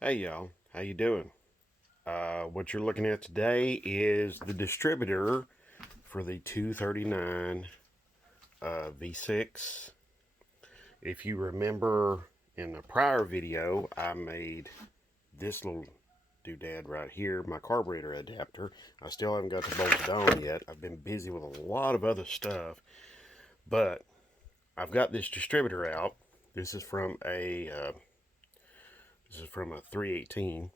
Hey y'all, how you doing? What you're looking at today is the distributor for the 239 V6. If you remember in a prior video, I made this little doodad right here, my carburetor adapter. I still haven't got the bolted on yet. I've been busy with a lot of other stuff, but I've got this distributor out. This is from a 318.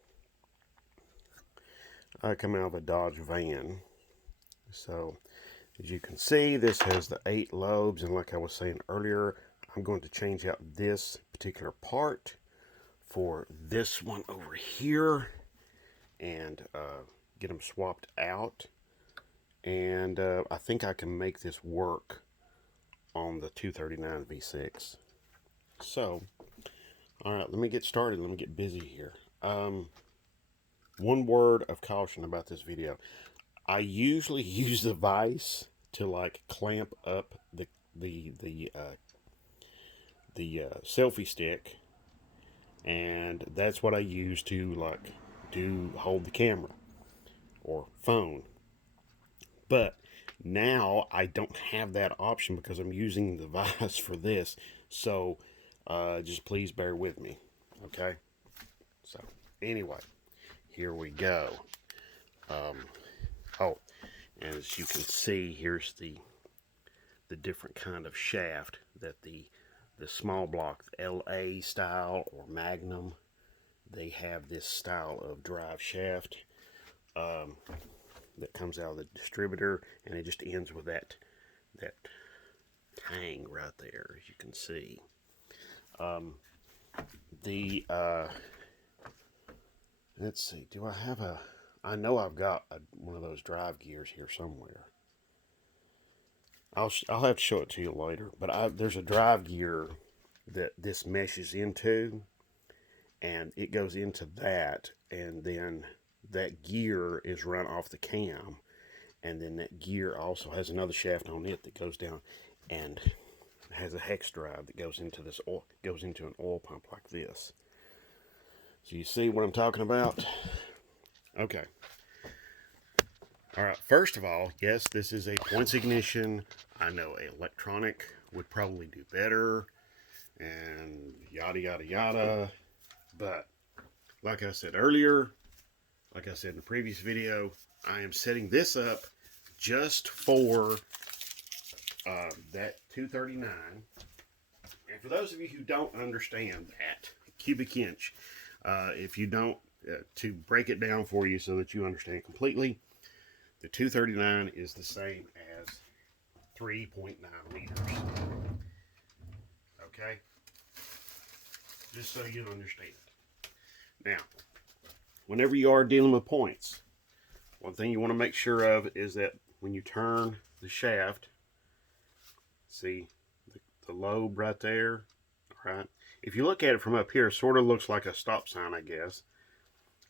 Coming out of a Dodge van. So as you can see, this has the 8 lobes, and like I was saying earlier, I'm going to change out this particular part for this one over here and get them swapped out. And I think I can make this work on the 239 V6. So, all right, let me get started. Let me get busy here. One word of caution about this video. I usually use the vise to like clamp up the selfie stick, and that's what I use to like hold the camera or phone. But now I don't have that option because I'm using the vise for this. So just please bear with me, okay? So anyway, here we go. Oh, and as you can see, here's the different kind of shaft that the small block, LA style or Magnum, they have this style of drive shaft that comes out of the distributor, and it just ends with that tang right there, as you can see. The let's see, do I have a? I know I've got one of those drive gears here somewhere. I'll have to show it to you later. But there's a drive gear that this meshes into, and it goes into that, and then that gear is run off the cam, and then that gear also has another shaft on it that goes down, and has a hex drive that goes into an oil pump like this. So you see what I'm talking about? Okay. All right, first of all, yes, this is a points ignition. I know electronic would probably do better and yada, yada, yada. But like I said earlier, like I said in the previous video, I am setting this up just for that 239. And for those of you who don't understand that cubic inch, if you don't, to break it down for you so that you understand completely, the 239 is the same as 3.9 liters. Okay? Just so you understand. Now, whenever you are dealing with points, one thing you want to make sure of is that when you turn the shaft, see the lobe right there, right? If you look at it from up here, it sort of looks like a stop sign, I guess.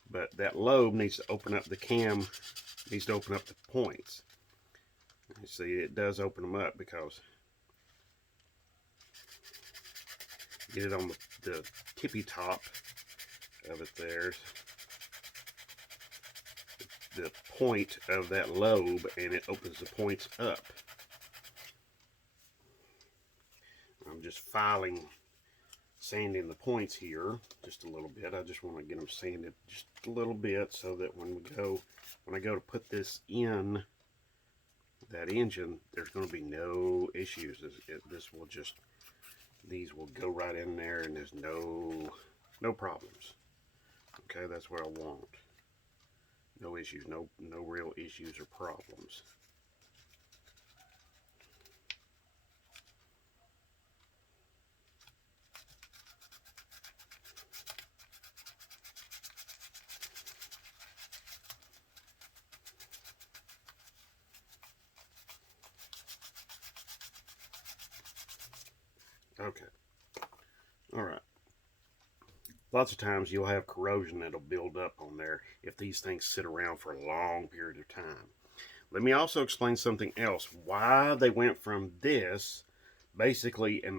But that lobe needs to open up, the cam needs to open up the points. You see, it does open them up because get it on the tippy top of it there, the point of that lobe, and it opens the points up. I'm just sanding the points here just a little bit. I just want to get them sanded just a little bit so that when I go to put this in that engine, there's going to be no issues. These will go right in there, and there's no problems. Okay, that's what I want. No issues, no real issues or problems. Okay. All right. Lots of times you'll have corrosion that'll build up on there if these things sit around for a long period of time. Let me also explain something else. Why they went from this, basically a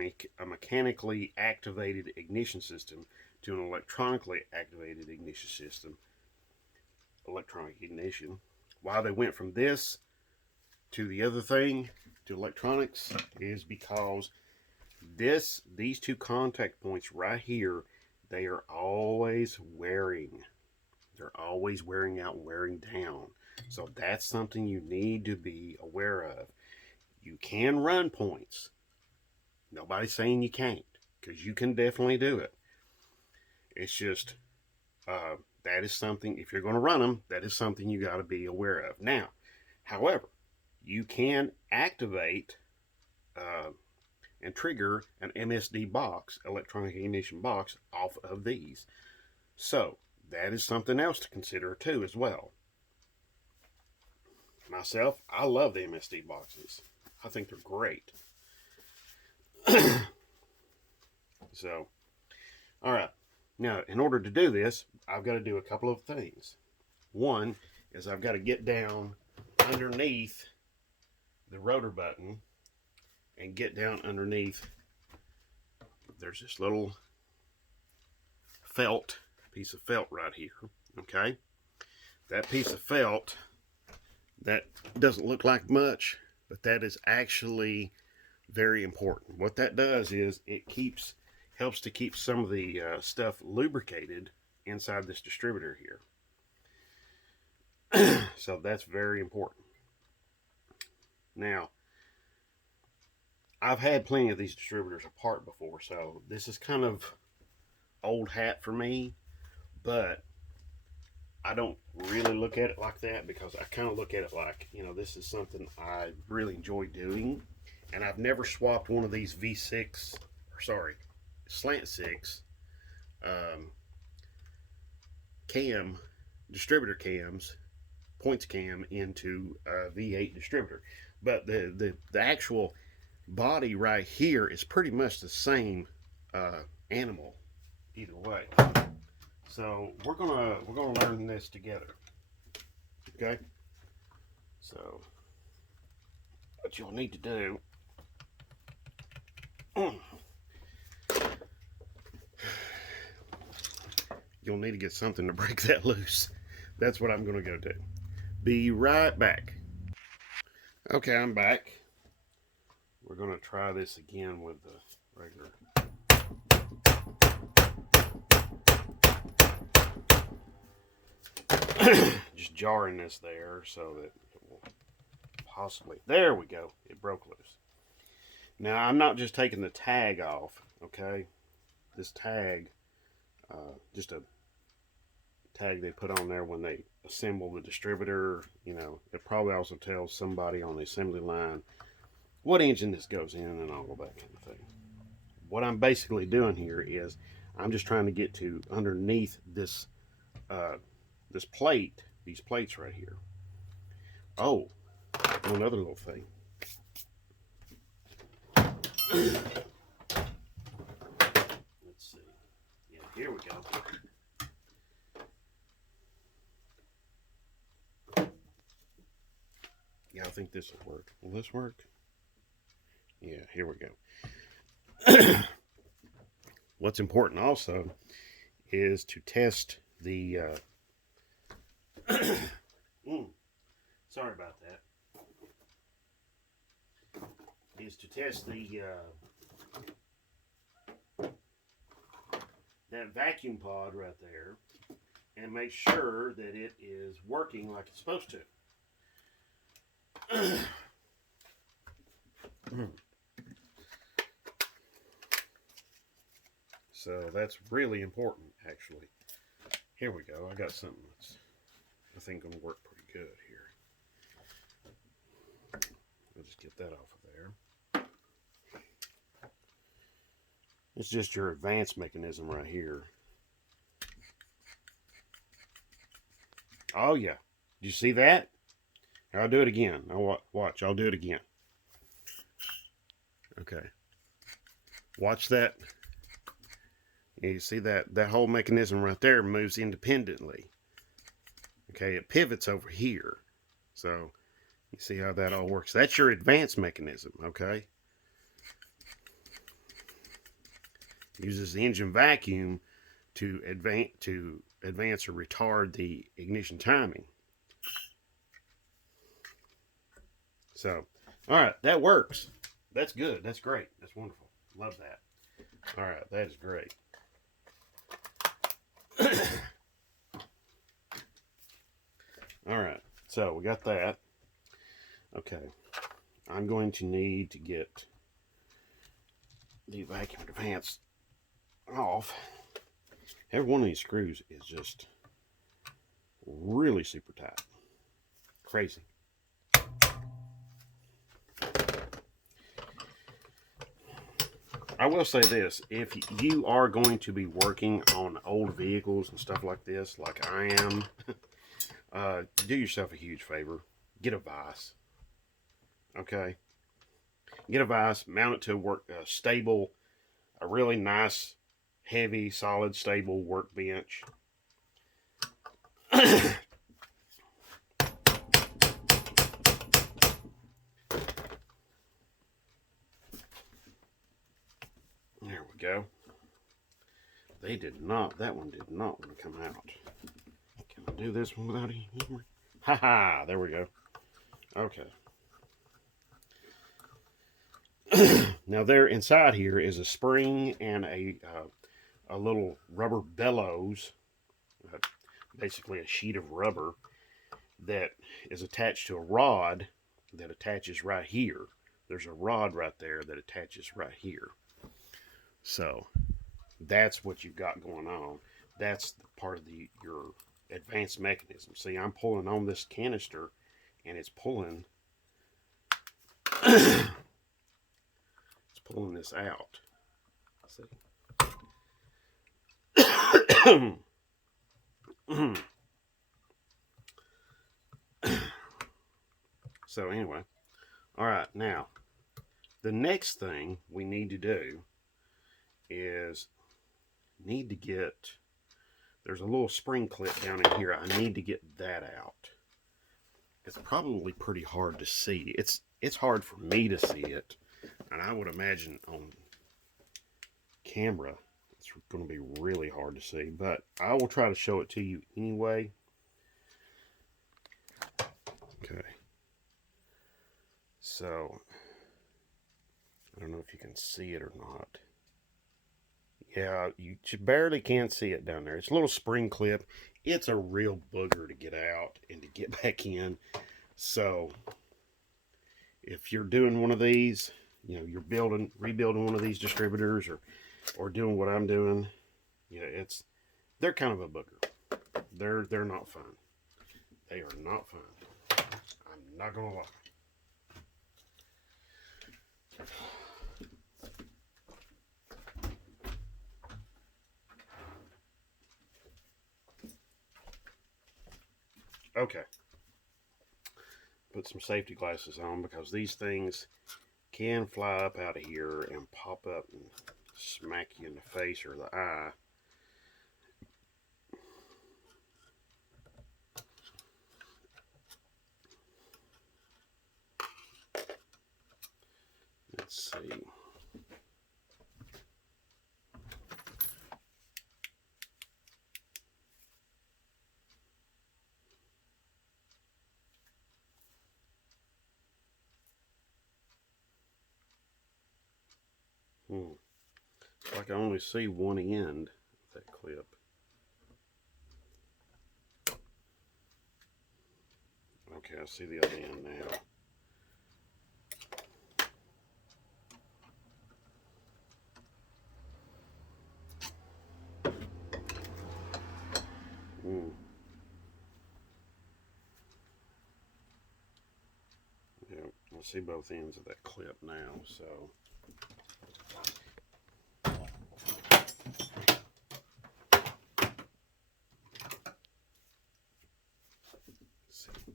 mechanically activated ignition system, to an electronically activated ignition system, electronic ignition. Why they went from this to the other thing, to electronics, is because these two contact points right here, they are always wearing. They're always wearing out, wearing down. So that's something you need to be aware of. You can run points. Nobody's saying you can't, because you can definitely do it. It's just that is something, if you're going to run them, that is something you got to be aware of. Now, however, you can activate and trigger an MSD box, electronic ignition box, off of these. So that is something else to consider too as well. Myself, I love the MSD boxes. I think they're great. So, all right. Now, in order to do this, I've got to do a couple of things. One is I've got to get down underneath the rotor button and get down underneath. There's this little piece of felt right here. Okay? That piece of felt, that doesn't look like much, but that is actually very important. What that does is it helps to keep some of the stuff lubricated inside this distributor here. So that's very important. Now, I've had plenty of these distributors apart before, so this is kind of old hat for me, but I don't really look at it like that, because I kind of look at it like, you know, this is something I really enjoy doing. And I've never swapped one of these slant 6 distributor cams, points cam, into a V8 distributor. But the actual body right here is pretty much the same animal either way. So we're gonna learn this together. Okay? So what you'll need to do, you'll need to get something to break that loose. That's what I'm gonna go do. Be right back. Okay, I'm back. We're gonna try this again with the regular. Just jarring this there so that it will possibly, there we go, it broke loose. Now, I'm not just taking the tag off, okay? This tag, just a tag they put on there when they assemble the distributor. You know, it probably also tells somebody on the assembly line what engine this goes in and all of that kind of thing. What I'm basically doing here is I'm just trying to get to underneath this this plate, these plates right here. Oh, one other little thing. Let's see. Yeah, here we go. Yeah, I think this will work. Will this work? Yeah, here we go. What's important also is to test the sorry about that. Is to test the that vacuum pod right there and make sure that it is working like it's supposed to. So that's really important, actually. Here we go. I got something that's, I think, going to work pretty good here. I'll just get that off of there. It's just your advance mechanism right here. Oh yeah, did you see that? I'll do it again. Now watch, I'll do it again. Okay. Watch that. You see that whole mechanism right there moves independently. Okay, it pivots over here. So you see how that all works. That's your advance mechanism, okay? Uses the engine vacuum to advance or retard the ignition timing. So, all right, that works. That's good. That's great. That's wonderful. Love that. All right, that is great. All right, so we got that. Okay, I'm going to need to get the vacuum advance off. Every one of these screws is just really super tight. Crazy. I will say this, if you are going to be working on old vehicles and stuff like this, like I am, do yourself a huge favor. Get a vise. Okay? Get a vise, mount it to a really nice, heavy, solid, stable workbench. There we go. That one did not want to come out. Can I do this one without any hammer? Ha! There we go. Okay. Now there inside here is a spring and a little rubber bellows, basically a sheet of rubber that is attached to a rod that attaches right here. There's a rod right there that attaches right here. So that's what you've got going on. That's part of your advanced mechanism. See, I'm pulling on this canister and it's pulling it's pulling this out. See? So anyway, all right, now the next thing we need to do is there's a little spring clip down in here. I need to get that out. It's probably pretty hard to see. It's hard for me to see it, and I would imagine on camera it's going to be really hard to see, but I will try to show it to you anyway. Okay. So, I don't know if you can see it or not. Yeah, you barely can see it down there. It's a little spring clip. It's a real booger to get out and to get back in. So, if you're doing one of these, you know, you're rebuilding one of these distributors or doing what I'm doing, yeah, they're kind of a booger. They're not fun. They are not fun. I'm not gonna lie. Okay. Put some safety glasses on because these things can fly up out of here and pop up and smack you in the face or the eye. Let's see. It's like I only see one end of that clip. Okay, I see the other end now. Yeah, I see both ends of that clip now, so.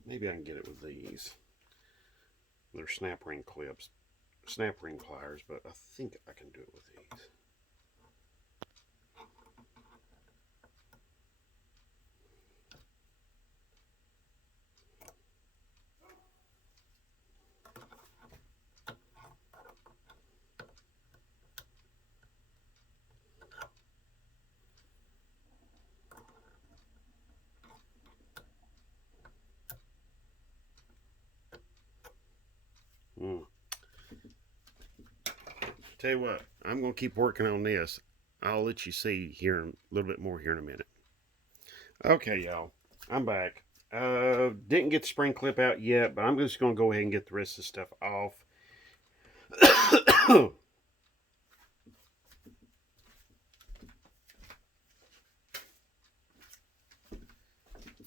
Maybe I can get it with these. They're snap ring clips, snap ring pliers, but I think I can do it with these. Tell you what, I'm going to keep working on this. I'll let you see here a little bit more here in a minute. Okay, y'all, I'm back. Didn't get the spring clip out yet, but I'm just going to go ahead and get the rest of the stuff off.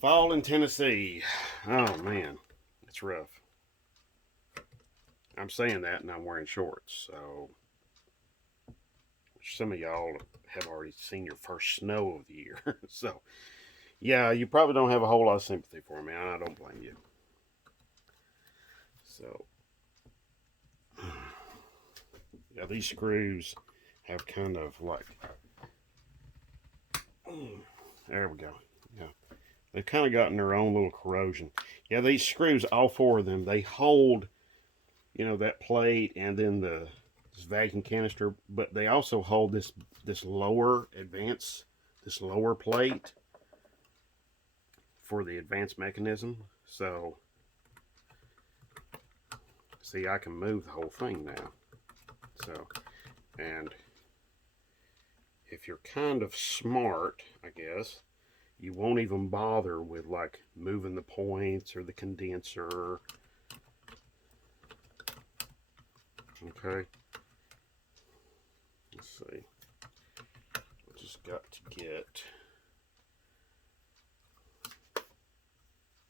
Fall in Tennessee. Oh, man, it's rough. I'm saying that and I'm wearing shorts, so some of y'all have already seen your first snow of the year. So, yeah, you probably don't have a whole lot of sympathy for me, and I don't blame you. So, yeah, these screws have kind of like, there we go. Yeah, they've kind of gotten their own little corrosion. Yeah, these screws, all four of them, they hold, that plate and then this vacuum canister, but they also hold this lower plate for the advanced mechanism. So, see, I can move the whole thing now. So, and if you're kind of smart, I guess, you won't even bother with like moving the points or the condenser. Okay. Let's see. I just got to get.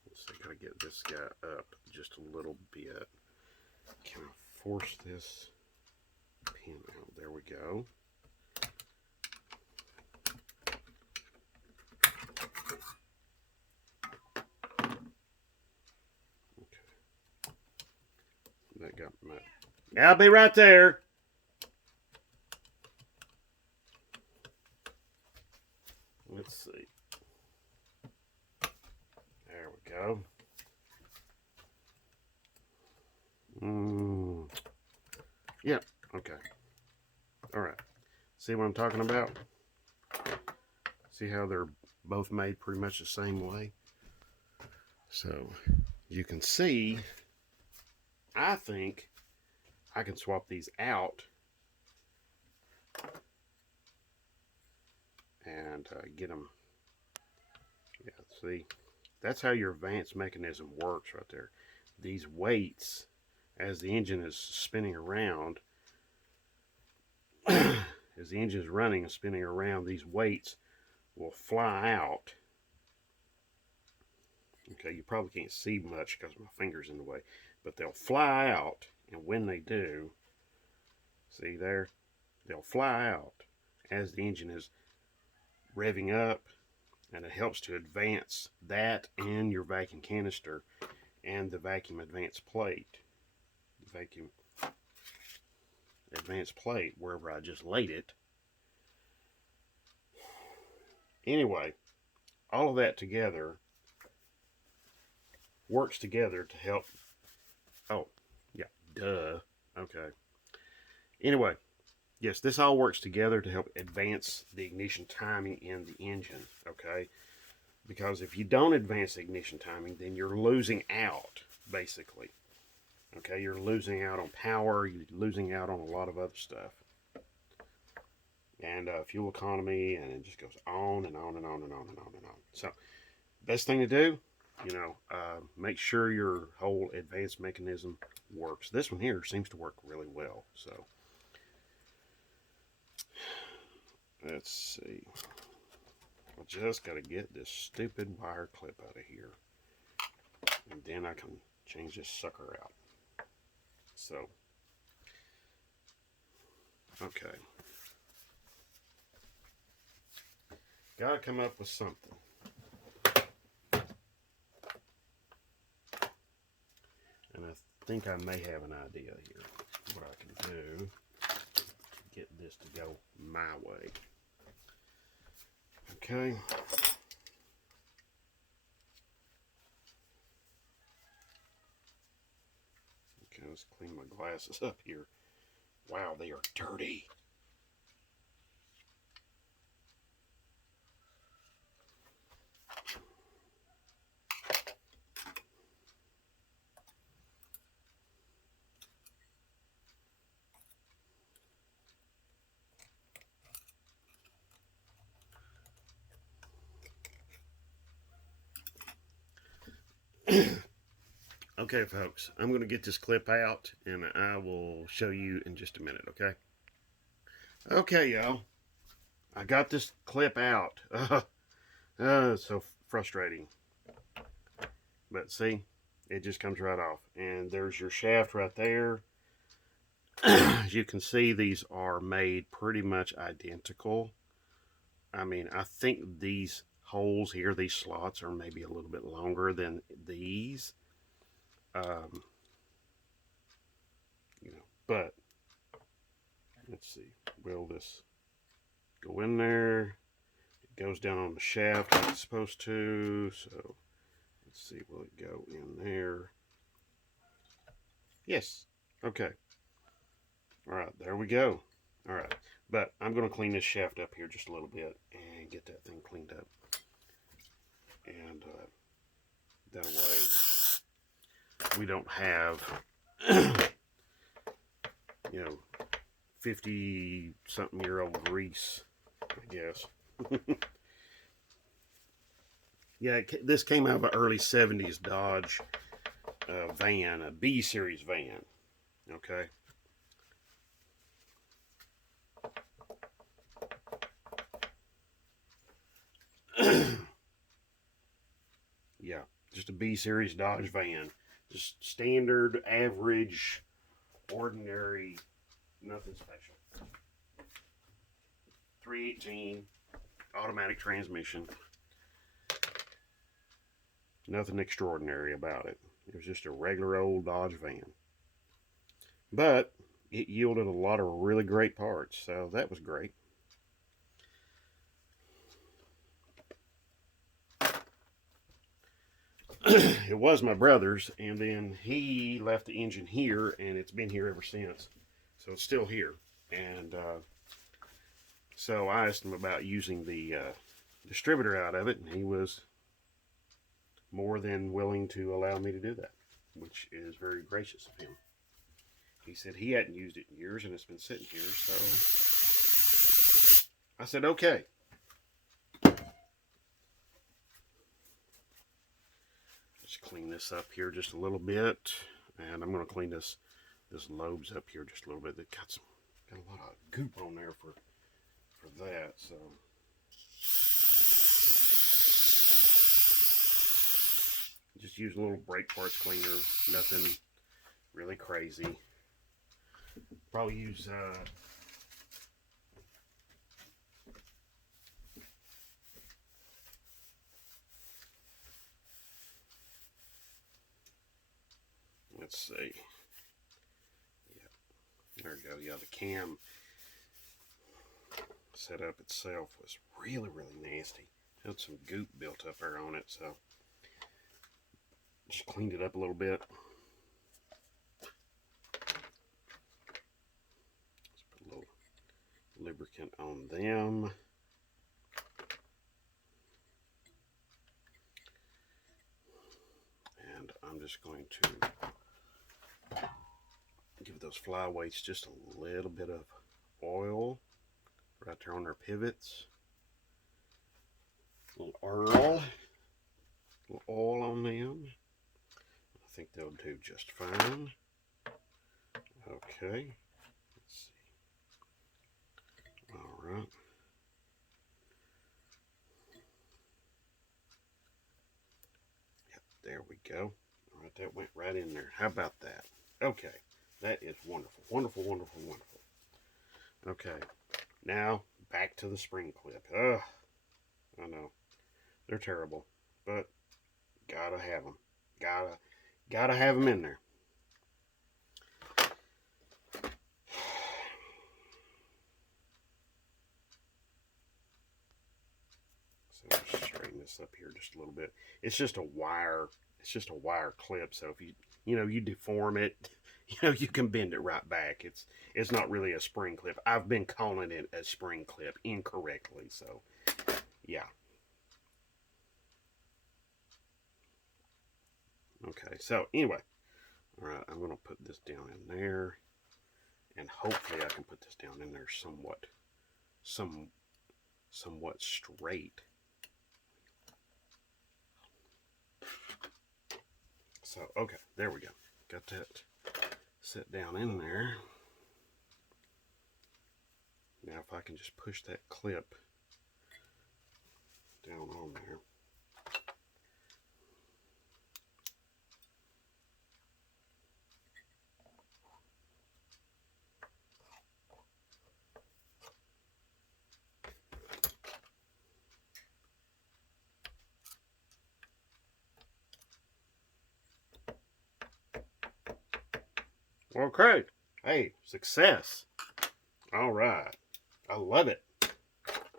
Let's see, gotta get this guy up just a little bit. Can I force this pin out? There we go. Okay. That got my. I'll be right there. Let's see. There we go. Yeah, okay. All right. See what I'm talking about? See how they're both made pretty much the same way? So you can see, I think I can swap these out and get them. Yeah, see, that's how your advanced mechanism works right there. These weights, as the engine is spinning around, as the engine is running and spinning around, these weights will fly out. Okay, you probably can't see much because my finger's in the way, but they'll fly out, and when they do, see there, they'll fly out as the engine is revving up, and it helps to advance that and your vacuum canister and the vacuum advanced plate. The vacuum advanced plate, wherever I just laid it. Anyway, all of that together works together to help. Oh, yeah, duh. Okay. Anyway, yes, this all works together to help advance the ignition timing in the engine, okay? Because if you don't advance the ignition timing, then you're losing out, basically. Okay, you're losing out on power, you're losing out on a lot of other stuff. And fuel economy, and it just goes on and on and on and on and on and on. So, best thing to do, make sure your whole advanced mechanism works. This one here seems to work really well. So, let's see. I just got to get this stupid wire clip out of here. And then I can change this sucker out. So, okay. Gotta come up with something. And I think I may have an idea here. What I can do to get this to go my way. Okay. Okay, let's clean my glasses up here. Wow, they are dirty. Okay, folks, I'm going to get this clip out and I will show you in just a minute, okay? Okay, y'all. I got this clip out. It's so frustrating. But see, it just comes right off. And there's your shaft right there. As you can see, these are made pretty much identical. I mean, I think these holes here, these slots, are maybe a little bit longer than these. You know, but let's see. Will this go in there? It goes down on the shaft like it's supposed to. So let's see. Will it go in there? Yes. Okay. All right. There we go. All right. But I'm going to clean this shaft up here just a little bit and get that thing cleaned up. And that way we don't have, you know, 50-something-year-old grease, I guess. Yeah, this came out of an early 70s Dodge van, a B series van. Okay. Yeah, just a B series Dodge van. Just standard, average, ordinary, nothing special. 318, automatic transmission. Nothing extraordinary about it. It was just a regular old Dodge van. But it yielded a lot of really great parts, so that was great. It was my brother's, and then he left the engine here, and it's been here ever since. So it's still here. And so I asked him about using the distributor out of it, and he was more than willing to allow me to do that, which is very gracious of him. He said he hadn't used it in years, and it's been sitting here, so I said, okay. Just clean this up here just a little bit, and I'm going to clean this lobes up here just a little bit. It got a lot of goop on there for that, so just use a little brake parts cleaner, nothing really crazy. Probably use let's see. Yeah, there we go. Yeah, the cam setup itself was really nasty. Had some goop built up there on it, so just cleaned it up a little bit. Let's put a little lubricant on them. And I'm just going to give those flyweights just a little bit of oil right there on their pivots. A little oil on them. I think they'll do just fine. Okay. Let's see. All right. Yep, there we go. All right, that went right in there. How about that? Okay. That is wonderful. Wonderful, wonderful, wonderful. Okay. Now, back to the spring clip. Ugh. I know. They're terrible. But, gotta have them. Gotta have them in there. So, just straighten this up here just a little bit. It's just a wire. It's just a wire clip. So, if you deform it, you can bend it right back. It's not really a spring clip. I've been calling it a spring clip incorrectly. So, yeah. Okay, so anyway, all right, I'm going to put this down in there, and hopefully I can put this down in there somewhat straight. So, okay, there we go. Got that set down in there. Now if I can just push that clip down on there. Okay. Hey, success. All right. I love it.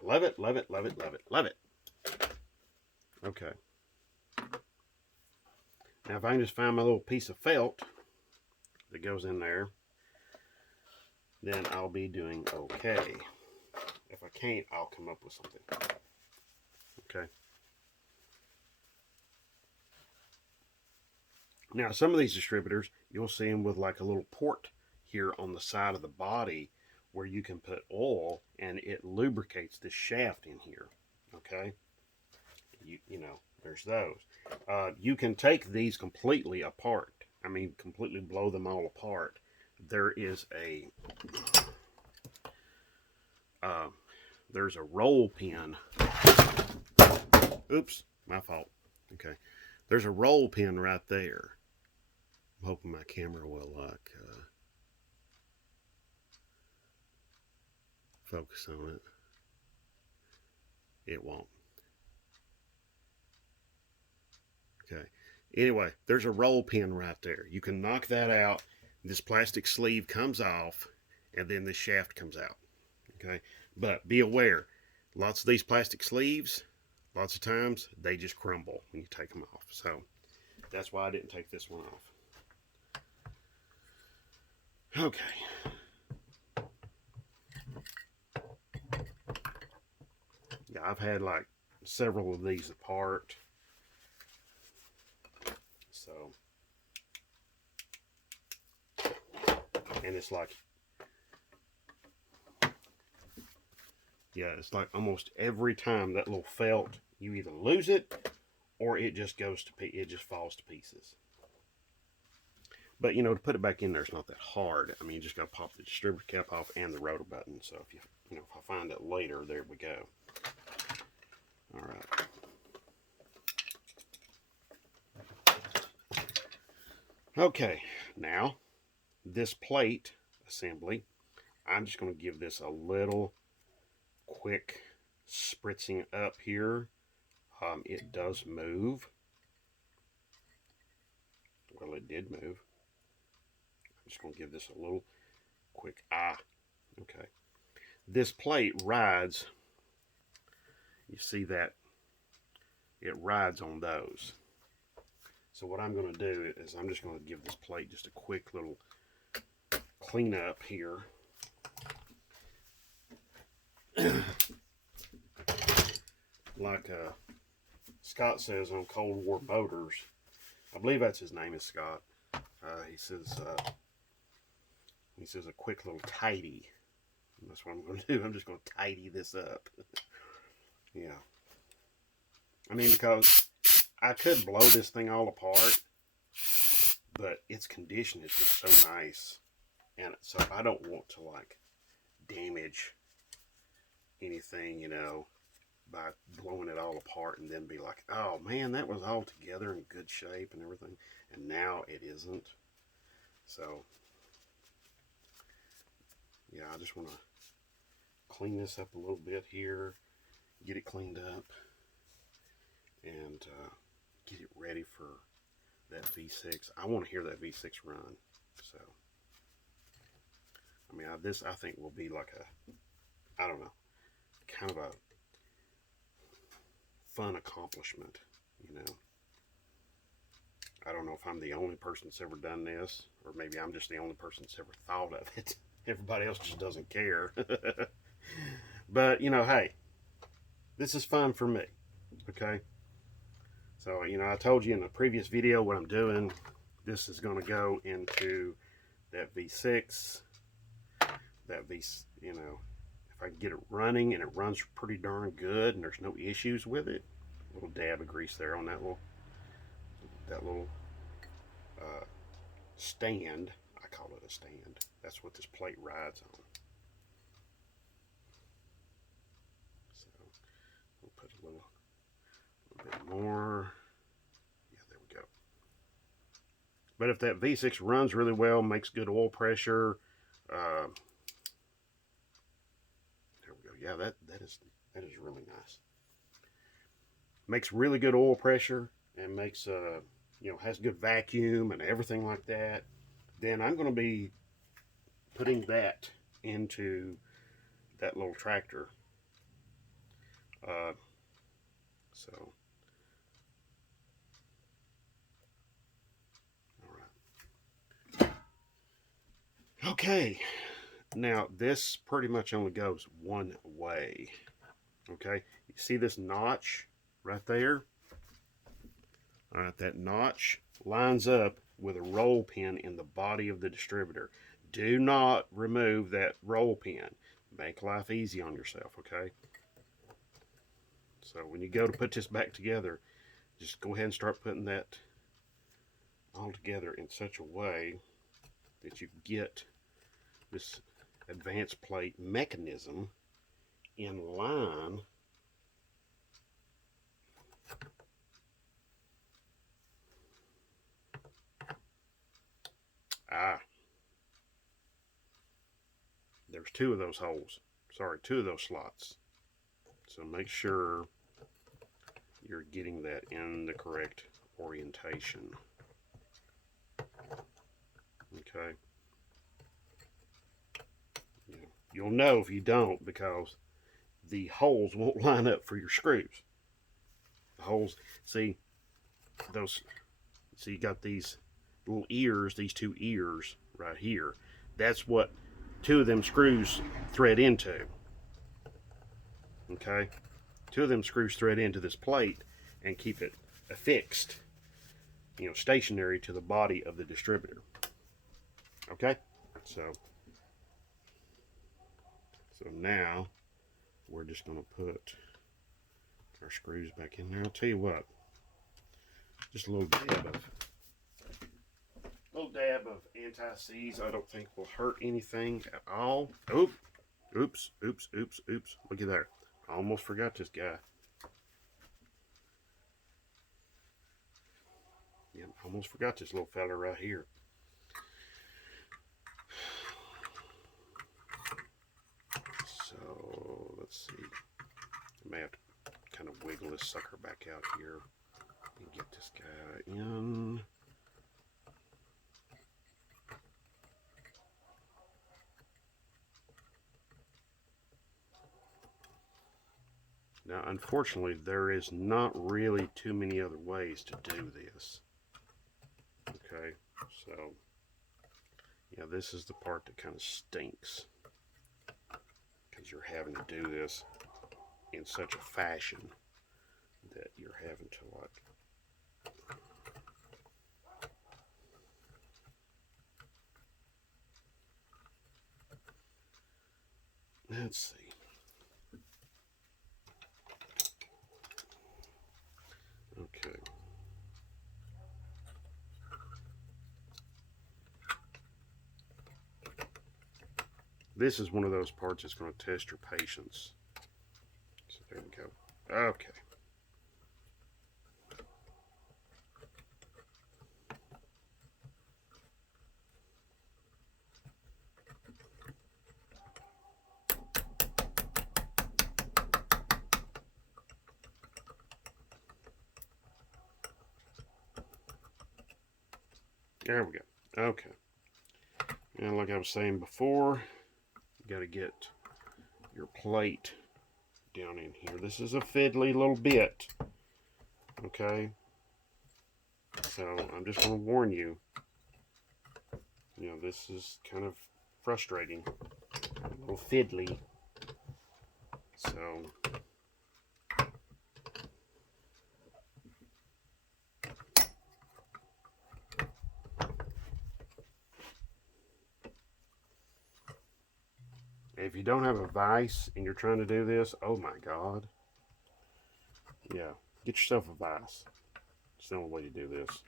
Love it, love it, love it, love it, love it. Okay. Now if I can just find my little piece of felt that goes in there, then I'll be doing okay. If I can't, I'll come up with something. Okay. Now, some of these distributors, you'll see them with like a little port here on the side of the body where you can put oil and it lubricates the shaft in here. Okay. You know, there's those. You can take these completely apart. I mean, completely blow them all apart. There is there's a roll pin. Oops, my fault. Okay. There's a roll pin right there. I'm hoping my camera will focus on it. It won't. Okay. Anyway, there's a roll pin right there. You can knock that out. This plastic sleeve comes off, and then the shaft comes out. Okay. But be aware, lots of these plastic sleeves, lots of times, they just crumble when you take them off. So that's why I didn't take this one off. Okay. Yeah, I've had like several of these apart. So, and it's like, yeah, it's like almost every time that little felt, you either lose it or it just goes to, it just falls to pieces. But, you know, to put it back in there, it's not that hard. I mean, you just got to pop the distributor cap off and the rotor button. So if you know, if I find it later, there we go. All right. Okay, now this plate assembly, I'm just going to give this a little quick spritzing up here. It does move. Well, it did move. I'm just going to give this a little quick okay. This plate rides, you see that it rides on those. So what I'm going to do is I'm just going to give this plate just a quick little clean up here. Like Scott says on Cold War Motors, I believe that's his name is Scott. He says a quick little tidy. And that's what I'm going to do. I'm just going to tidy this up. Yeah. I mean, because I could blow this thing all apart, but its condition is just so nice. And so I don't want to like damage anything, you know, by blowing it all apart and then be like, oh man, that was all together in good shape and everything, and now it isn't. So yeah, I just want to clean this up a little bit here, get it cleaned up, and get it ready for that V6. I want to hear that V6 run. So I mean, this I think will be like a, I don't know, kind of a fun accomplishment, you know. I don't know if I'm the only person that's ever done this, or maybe I'm just the only person that's ever thought of it. Everybody else just doesn't care. But, you know, hey, this is fun for me, okay? So, you know, I told you in the previous video what I'm doing. This is going to go into that V6, you know, if I can get it running and it runs pretty darn good and there's no issues with it, a little dab of grease there on that little stand. I call it a stand. That's what this plate rides on. So we'll put a little bit more. Yeah, there we go. But if that V6 runs really well, makes good oil pressure, there we go. Yeah, that is really nice. Makes really good oil pressure and makes has good vacuum and everything like that. Then I'm going to be putting that into that little tractor. So, all right. Okay. Now, this pretty much only goes one way. Okay. You see this notch right there? All right. That notch lines up with a roll pin in the body of the distributor. Do not remove that roll pin. Make life easy on yourself, okay? So when you go to put this back together, just go ahead and start putting that all together in such a way that you get this advanced plate mechanism in line there's two of those holes. Sorry, two of those slots. So make sure you're getting that in the correct orientation. Okay. You'll know if you don't because the holes won't line up for your screws. The holes, see, you got these little ears, these two ears right here. That's what two of them screws thread into. Okay? Two of them screws thread into this plate and keep it affixed, stationary to the body of the distributor. Okay? So now we're just going to put our screws back in there. I'll tell you what, just a little dab of anti-seize I don't think will hurt anything at all. Oops. Look at there. I almost forgot this guy. Yeah, I almost forgot this little fella right here. So let's see. I may have to kind of wiggle this sucker back out here and get this guy in. Now, unfortunately, there is not really too many other ways to do this. Okay, so, yeah, this is the part that kind of stinks. Because you're having to do this in such a fashion that you're having to, let's see. Okay. This is one of those parts that's going to test your patience. So there we go. Okay. There we go. Okay. And like I was saying before, you got to get your plate down in here. This is a fiddly little bit. Okay. So I'm just going to warn you. This is kind of frustrating. A little fiddly. So if you don't have a vise and you're trying to do this, oh my God. Yeah, get yourself a vise. It's the only way to do this.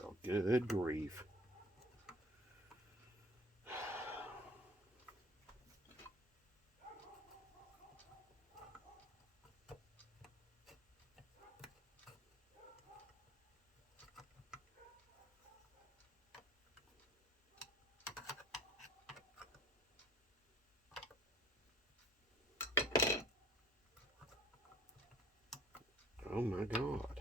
Well, good grief. Oh my God.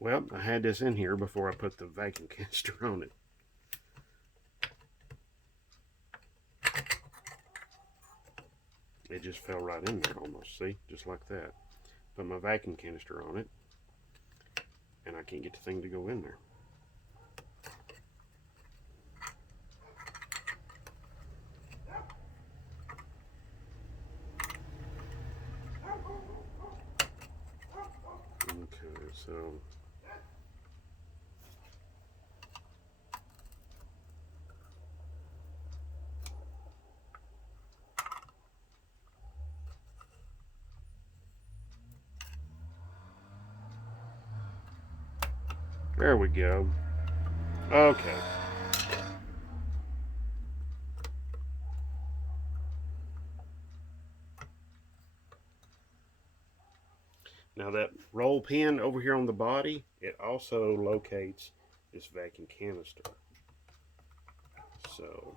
Well, I had this in here before I put the vacuum canister on it. It just fell right in there almost, see? Just like that. Put my vacuum canister on it, and I can't get the thing to go in there. Okay, so there we go. Okay. Now that roll pin over here on the body, it also locates this vacuum canister. So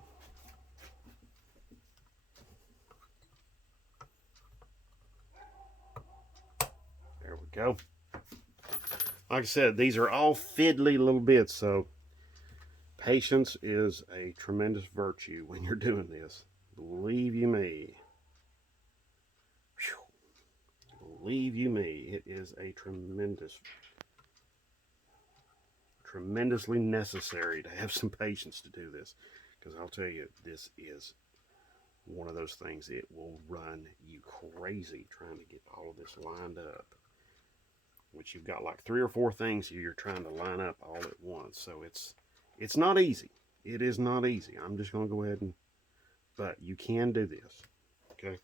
there we go. Like I said, these are all fiddly little bits, so patience is a tremendous virtue when you're doing this. Believe you me. Believe you me, it is a tremendously necessary to have some patience to do this. Because I'll tell you, this is one of those things, it will run you crazy trying to get all of this lined up. Which you've got like 3 or 4 things here you're trying to line up all at once. So it's not easy. It is not easy. I'm just going to go ahead and, but you can do this. Okay.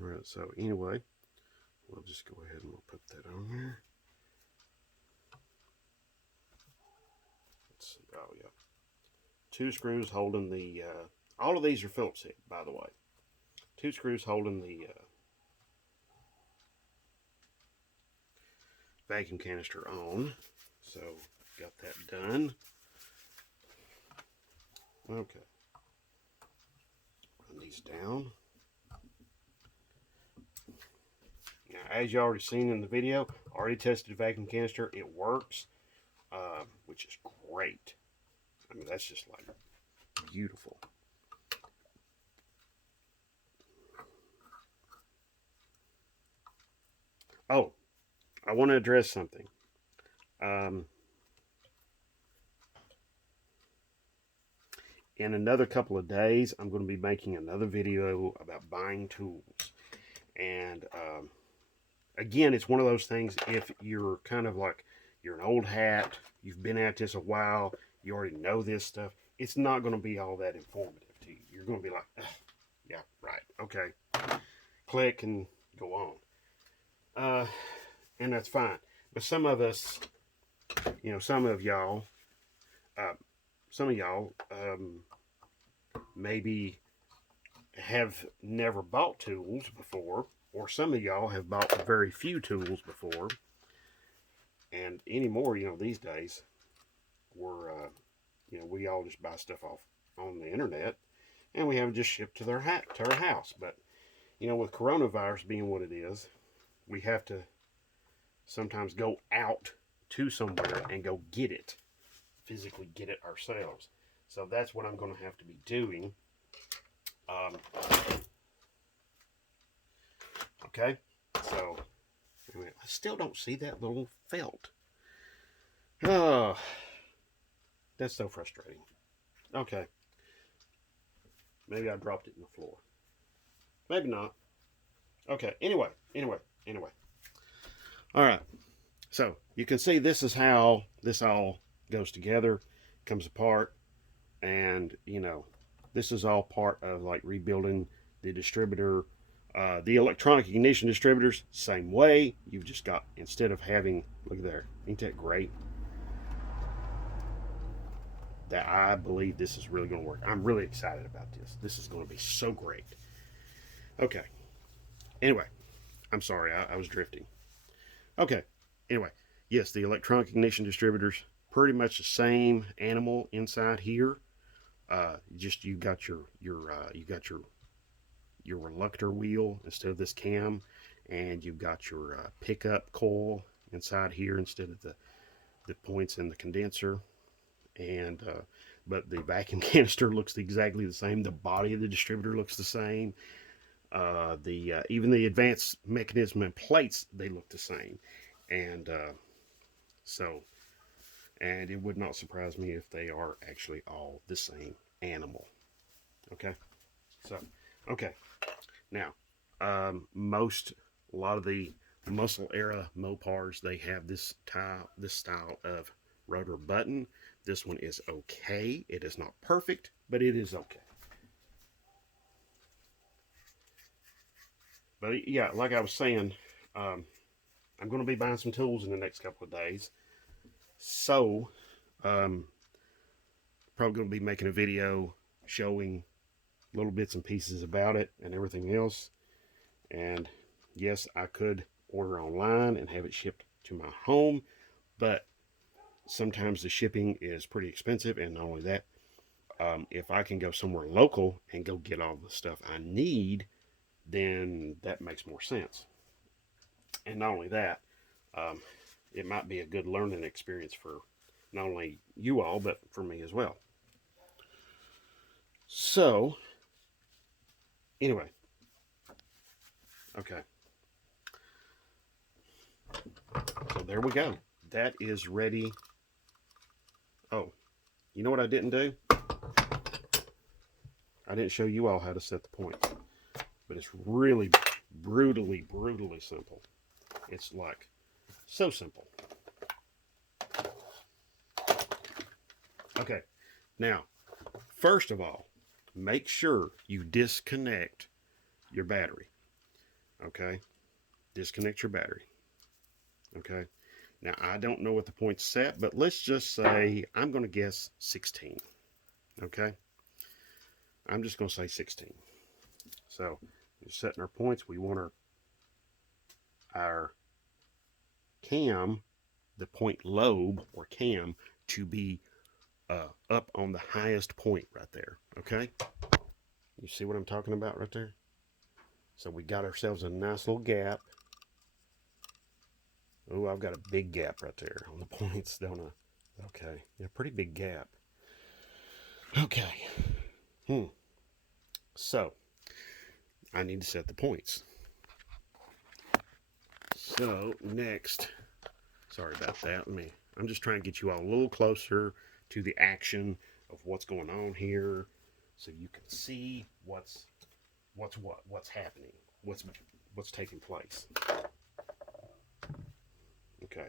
All right, so anyway, we'll just go ahead and we'll put that on there. Let's see. Oh, yeah. 2 screws holding the, all of these are Phillips head, by the way. 2 screws holding the vacuum canister on. So, got that done. Okay. Run these down. Now, as you already seen in the video, already tested the vacuum canister. It works, which is great. I mean, that's just like beautiful. Oh, I want to address something. In another couple of days, I'm going to be making another video about buying tools. And again, it's one of those things, if you're kind of like, you're an old hat, you've been at this a while, you already know this stuff, it's not going to be all that informative to you. You're going to be like, yeah, right, okay. Click and go on. And that's fine. But some of us, you know, some of y'all maybe have never bought tools before, or some of y'all have bought very few tools before. And anymore, you know, these days, we're, you know, we all just buy stuff off on the internet, and we have it just shipped to our house. But, you know, with coronavirus being what it is, we have to sometimes go out to somewhere and go get it, physically get it ourselves. So that's what I'm going to have to be doing. Okay, so anyway, I still don't see that little felt. Oh, that's so frustrating. Okay. Maybe I dropped it in the floor. Maybe not. Okay, anyway. All right, so you can see this is how this all goes together, comes apart, and this is all part of like rebuilding the distributor. The electronic ignition distributors, same way. You've just got, instead of having, look there, ain't that great? That I believe this is really going to work. I'm really excited about this. This is going to be so great. Okay. Anyway, I'm sorry, I was drifting. Okay. Anyway, yes, the electronic ignition distributors, pretty much the same animal inside here. Just you got your reluctor wheel instead of this cam, and you've got your pickup coil inside here instead of the points in the condenser. And but the vacuum canister looks exactly the same. The body of the distributor looks the same. The even the advanced mechanism and plates, they look the same. And and it would not surprise me if they are actually all the same animal. Okay, so okay, now a lot of the muscle era Mopars, they have this style of rotor button. This one is okay. It is not perfect, but it is okay. But yeah, like I was saying, I'm going to be buying some tools in the next couple of days. So, probably going to be making a video showing little bits and pieces about it and everything else. And yes, I could order online and have it shipped to my home, but sometimes the shipping is pretty expensive. And not only that, if I can go somewhere local and go get all the stuff I need, then that makes more sense. And not only that, it might be a good learning experience for not only you all, but for me as well. So, anyway, okay. So there we go. That is ready. Oh, you know what I didn't do? I didn't show you all how to set the points, but it's really brutally simple. It's like so simple. Okay, now, first of all, make sure you disconnect your battery. Okay, disconnect your battery. Okay, now I don't know what the point's set, but let's just say I'm going to guess 16. Okay, I'm just going to say 16. So, we're setting our points. We want our cam, the point lobe or cam, to be up on the highest point right there. Okay, you see what I'm talking about right there? So we got ourselves a nice little gap. Oh, I've got a big gap right there on the points, don't I? Okay, yeah, pretty big gap. Okay. So I need to set the points. So next, sorry about that. I'm just trying to get you all a little closer to the action of what's going on here, so you can see what's happening, what's taking place. Okay,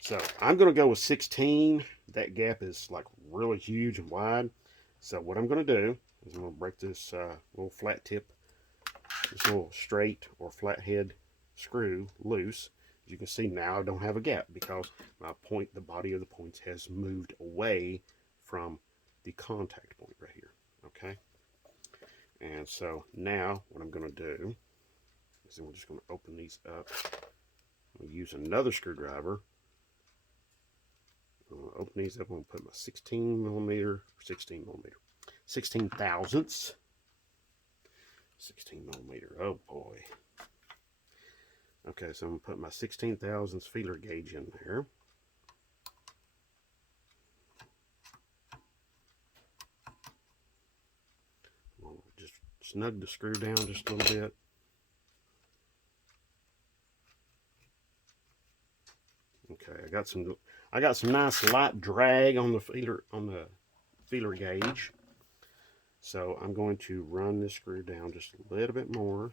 so I'm going to go with 16. That gap is like really huge and wide. So what I'm going to do is I'm going to break this little flat tip, this little straight or flat head screw loose. As you can see now, I don't have a gap because the body of the points has moved away from the contact point right here. Okay, and so now what I'm going to do is we're just going to open these up. I'm going to use another screwdriver. I'm going to open these up. I'm going to put my 16 thousandths. 16 millimeter. Oh boy. Okay, so I'm going to put my 16 thousandths feeler gauge in there. I'll just snug the screw down just a little bit. Okay, I got some nice light drag on the feeler gauge. So I'm going to run this screw down just a little bit more,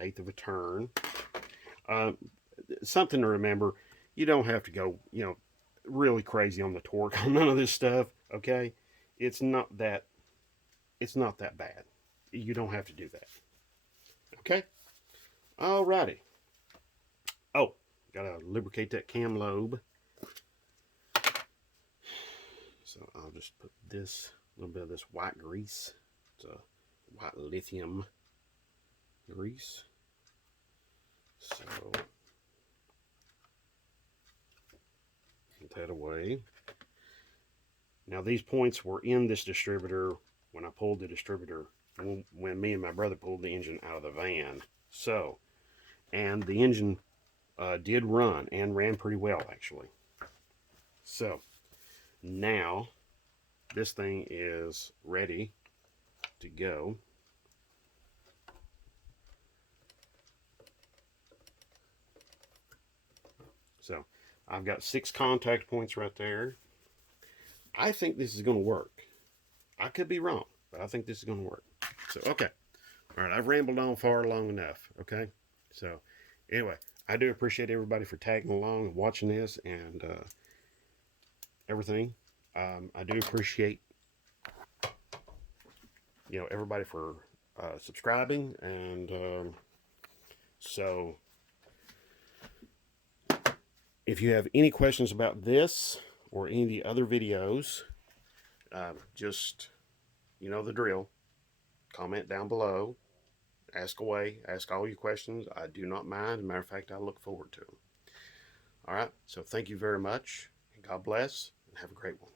1/8 of a turn. Something to remember, you don't have to go, really crazy on the torque on none of this stuff, okay? It's not that bad. You don't have to do that. Okay? Alrighty. Oh, gotta lubricate that cam lobe. So I'll just put this, a little bit of this white grease. It's a white lithium grease. So get that away. Now these points were in this distributor when I pulled the distributor, when me and my brother pulled the engine out of the van. So, and the engine did run, and ran pretty well actually. So now this thing is ready to go. So I've got 6 contact points right there. I think this is going to work. I could be wrong, but I think this is going to work. So, okay. All right, I've rambled on far long enough, okay? So, anyway, I do appreciate everybody for tagging along and watching this and everything. I do appreciate, everybody for subscribing. And so, if you have any questions about this or any of the other videos, just, the drill. Comment down below. Ask away. Ask all your questions. I do not mind. As a matter of fact, I look forward to them. All right. So thank you very much. God bless, and have a great one.